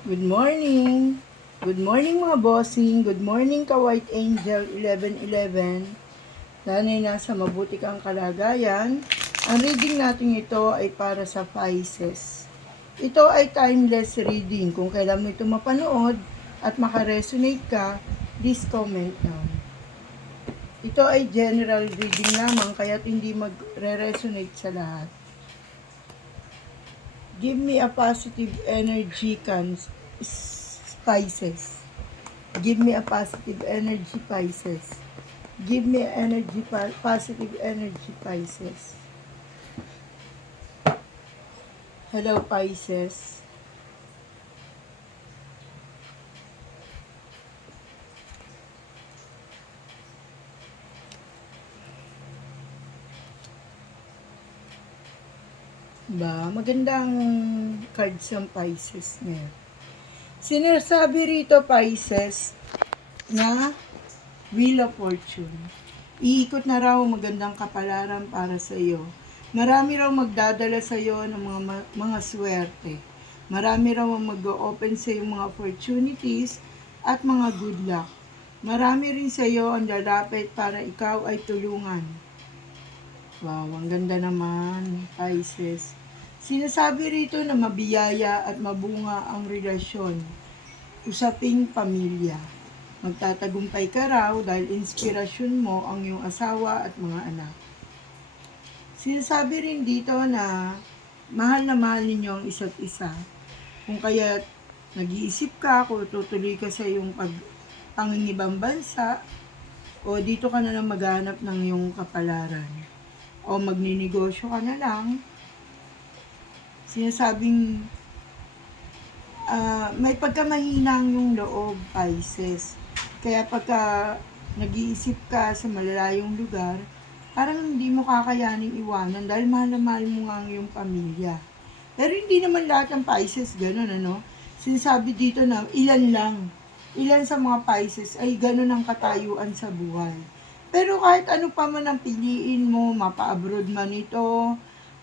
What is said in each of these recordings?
Good morning! Good morning mga bossing! Good morning ka White Angel 1111. Sana'y nasa mabuti kang kalagayan. Ang reading natin ito ay para sa Pisces. Ito ay timeless reading. Kung kailan mo ito mapanood at makaresonate ka, please comment down. Ito ay general reading lamang kaya't hindi magre-resonate sa lahat. Give me a positive energy, Pisces. Give me a positive energy, Pisces. Give me energy, positive energy, Pisces. Hello, Pisces. Magandang cards ng Pisces niya. Sinasabi rito, Pisces, na Wheel of Fortune. Iikot na raw magandang kapalaran para sa iyo. Marami raw magdadala sa iyo ng mga swerte. Marami raw ang mag-open sa iyo mga opportunities at mga good luck. Marami rin sa iyo ang lalapit para ikaw ay tulungan. Wow, ang ganda naman, Pisces. Sinasabi rito na mabiyaya at mabunga ang relasyon. Usaping pamilya. Magtatagumpay ka raw dahil inspirasyon mo ang iyong asawa at mga anak. Sinasabi rin dito na mahal ninyo ang isa't isa. Kung kaya nag-iisip ka kung tutuloy ka sa iyong pangingibang bansa o dito ka na lang maghanap ng iyong kapalaran o magninegosyo ka na lang. Sinasabing may pagkamahinang yung loob, Pisces. Kaya pagka nag-iisip ka sa malalayong lugar, parang hindi mo kakayaning iwanan dahil mahal na mahal mo nga ang iyong pamilya. Pero hindi naman lahat ng Pisces ganun, ano? Sinasabi dito na ilan sa mga Pisces ay ganun ang katayuan sa buhay. Pero kahit ano pa man ang piliin mo, mapa-abroad man ito,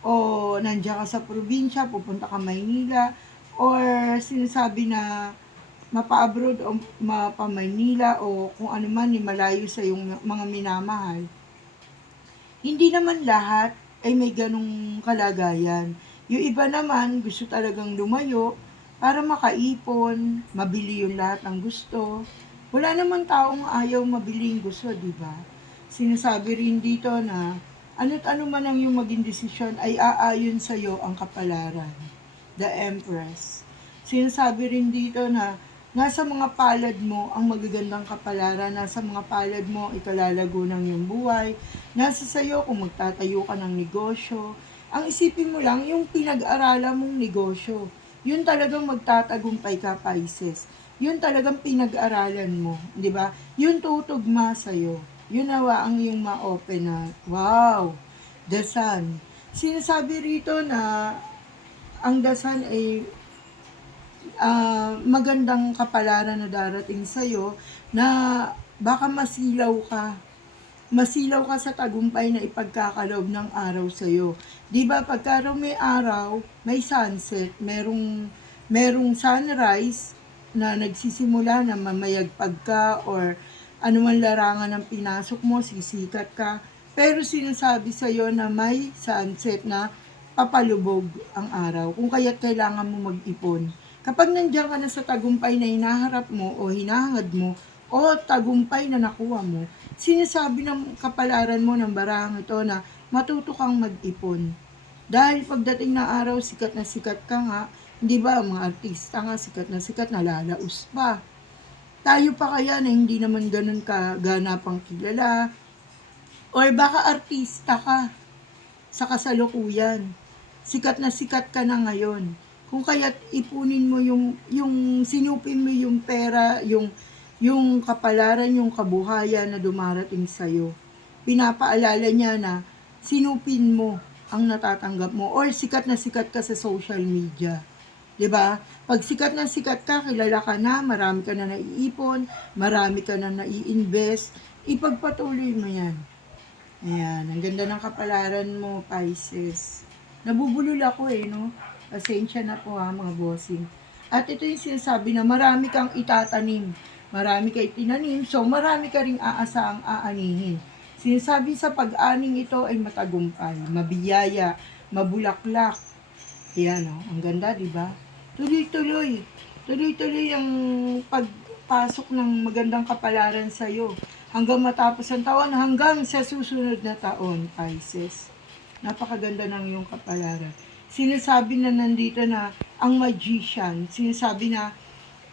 o nandiyan ka sa probinsya, pupunta ka Maynila, or sinasabi na mapa-abroad o mapa-Maynila o kung ano man malayo sa yung mga minamahal, hindi naman lahat ay may ganong kalagayan. Yung iba naman gusto talagang lumayo para makaipon, mabili yung lahat ng gusto. Wala namang taong ayaw mabili yung gusto, di ba? Sinasabi rin dito na ano't ano man ang iyong maging desisyon ay aayon sa iyo ang kapalaran. The Empress. Sinasabi rin dito na nasa mga palad mo ang magagandang kapalaran, nasa mga palad mo ikalalago ng iyong buhay, nasa sayo kung magtatayo ka ng negosyo. Ang isipin mo lang, yung pinag-aralan mong negosyo, yun talagang magtatagumpay ka, Pisces. Yun talagang pinag-aralan mo, di ba? Yun tutugma sa'yo. Yun nawa ang iyong ma-open na, wow, the sun. Sinasabi rito na ang the sun ay magandang kapalaran na darating sa'yo na baka masilaw ka sa tagumpay na ipagkakaloob ng araw sa'yo. Di ba pagka may araw, may sunset, merong sunrise na nagsisimula na mamayagpag ka or anuman larangan ng pinasok mo, sisikat ka. Pero sinasabi sa'yo na may sunset na papalubog ang araw. Kung kaya't kailangan mo mag-ipon. Kapag nandiyan ka na sa tagumpay na hinaharap mo o hinahangad mo o tagumpay na nakuha mo, sinasabi ng kapalaran mo ng barang ito na matuto kang mag-ipon. Dahil pagdating na araw, sikat na sikat ka nga, hindi ba, mga artista nga, sikat na sikat, nalalaos pa. Tayo pa kaya na hindi naman ganun kaganapang kilala, or baka artista ka sa kasalukuyan. Sikat na sikat ka na ngayon. Kung kaya't ipunin mo yung sinupin mo yung pera, yung kapalaran, yung kabuhayan na dumarating sa'yo. Pinapaalala niya na sinupin mo ang natatanggap mo or sikat na sikat ka sa social media. 'Di ba? Pag sikat na sikat ka, kilala ka na, marami ka na naiipon, marami ka na nai-invest, ipagpatuloy mo 'yan. Ayan, ang ganda ng kapalaran mo, Pisces. Nabubulol ako no? Pasensya na po ha, mga bossing. At ito yung sinasabi na marami kang itatanim. Marami ka itinanim, so marami ka ring aasahang aanihin. Sinasabi sa pag-aning ito ay matagumpay, mabiyaya, mabulaklak. Yan, oh, ang ganda, di ba? Tuloy-tuloy. Tuloy-tuloy ang pagpasok ng magandang kapalaran sa iyo hanggang matapos ang taon, hanggang sa susunod na taon, Pisces. Napakaganda ng iyong kapalaran. Sinasabi na nandito na ang magician, sinasabi na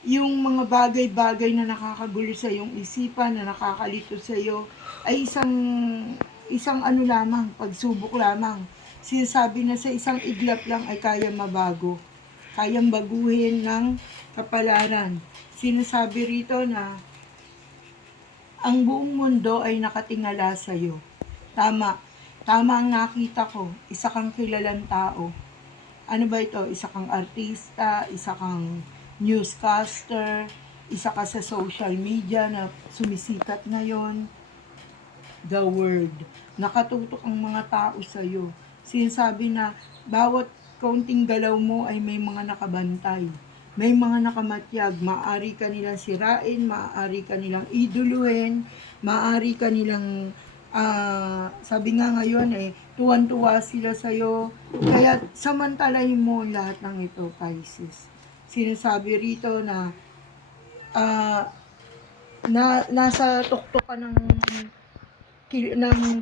yung mga bagay-bagay na nakakagulo sa iyong isipan, na nakakalito sa iyo, ay isang ano lamang, pagsubok lamang. Sinasabi na sa isang iglap lang ay kaya mabago. Kayang baguhin ng kapalaran. Sinasabi rito na ang buong mundo ay nakatingala sa iyo. Tama. Tama ang nakita ko. Isa kang kilalang tao. Ano ba ito? Isa kang artista, isa kang newscaster, isa ka sa social media na sumisikat ngayon. The word. Nakatutok ang mga tao sa iyo. Sinasabi na bawat kaunting galaw mo ay may mga nakabantay. May mga nakamatyag, maaari ka nilang sirain, maaari ka nilang iduluhin, maaari ka nilang, sabi nga ngayon tuwan-tuwa sila sa'yo. Kaya samantalahin mo lahat ng ito, Pisces. Sinasabi rito na, nasa tuktok ka ng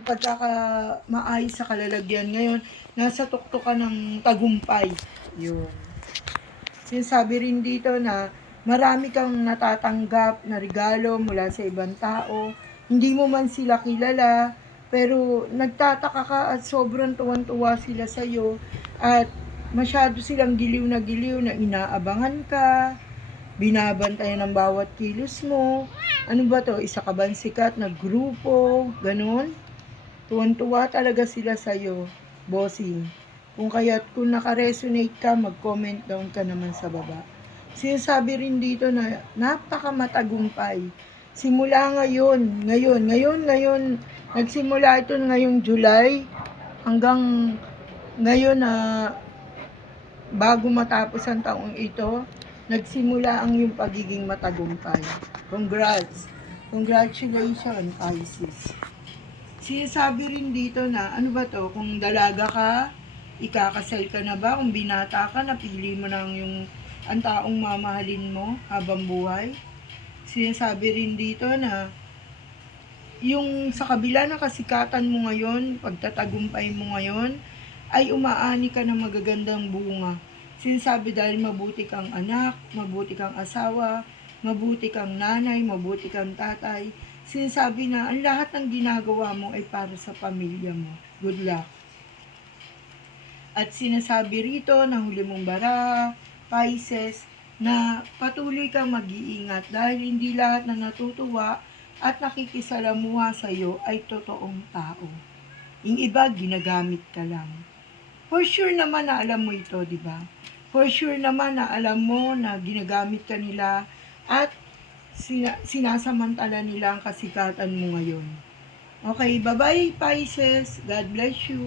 pagkakamaayos sa kalalagyan. Ngayon, nasa tuktok ka ng tagumpay. Yun. Sinasabi rin dito na marami kang natatanggap na regalo mula sa ibang tao. Hindi mo man sila kilala, pero nagtataka ka at sobrang tuwan-tuwa sila sa iyo at masyado silang giliw na inaabangan ka, binabantayan ng bawat kilos mo. Ano ba to? Isa ka bang sikat na grupo? Ganon? Tuwan-tuwa talaga sila sa iyo, bossing. Kung naka-resonate ka, mag-comment down ka naman sa baba. Sinasabi rin dito na napakamatagumpay. Simula ngayon, nagsimula ito ngayong July hanggang ngayon na bago matapos ang taong ito, nagsimula ang iyong pagiging matagumpay. Congrats! Congratulations, Pisces. Sinasabi rin dito na, ano ba to, kung dalaga ka, ikakasal ka na ba? Kung binata ka, napili mo na ang taong mamahalin mo habang buhay. Sinasabi rin dito na yung sa kabila ng kasikatan mo ngayon, pagtatagumpay mo ngayon, ay umaani ka ng magagandang bunga. Sinasabi dahil mabuti kang anak, mabuti kang asawa, mabuti kang nanay, mabuti kang tatay. Sinasabi na ang lahat ng ginagawa mo ay para sa pamilya mo. Good luck. At sinasabi rito na huli mong bara, Pisces, na patuloy kang mag-iingat dahil hindi lahat na natutuwa at nakikisalamuha sa iyo ay totoong tao. Yung iba, ginagamit ka lang. For sure naman na alam mo ito, di ba? For sure naman na alam mo na ginagamit ka nila at sinasamantala nila ang kasikatan mo ngayon. Okay, bye-bye, Pisces. God bless you.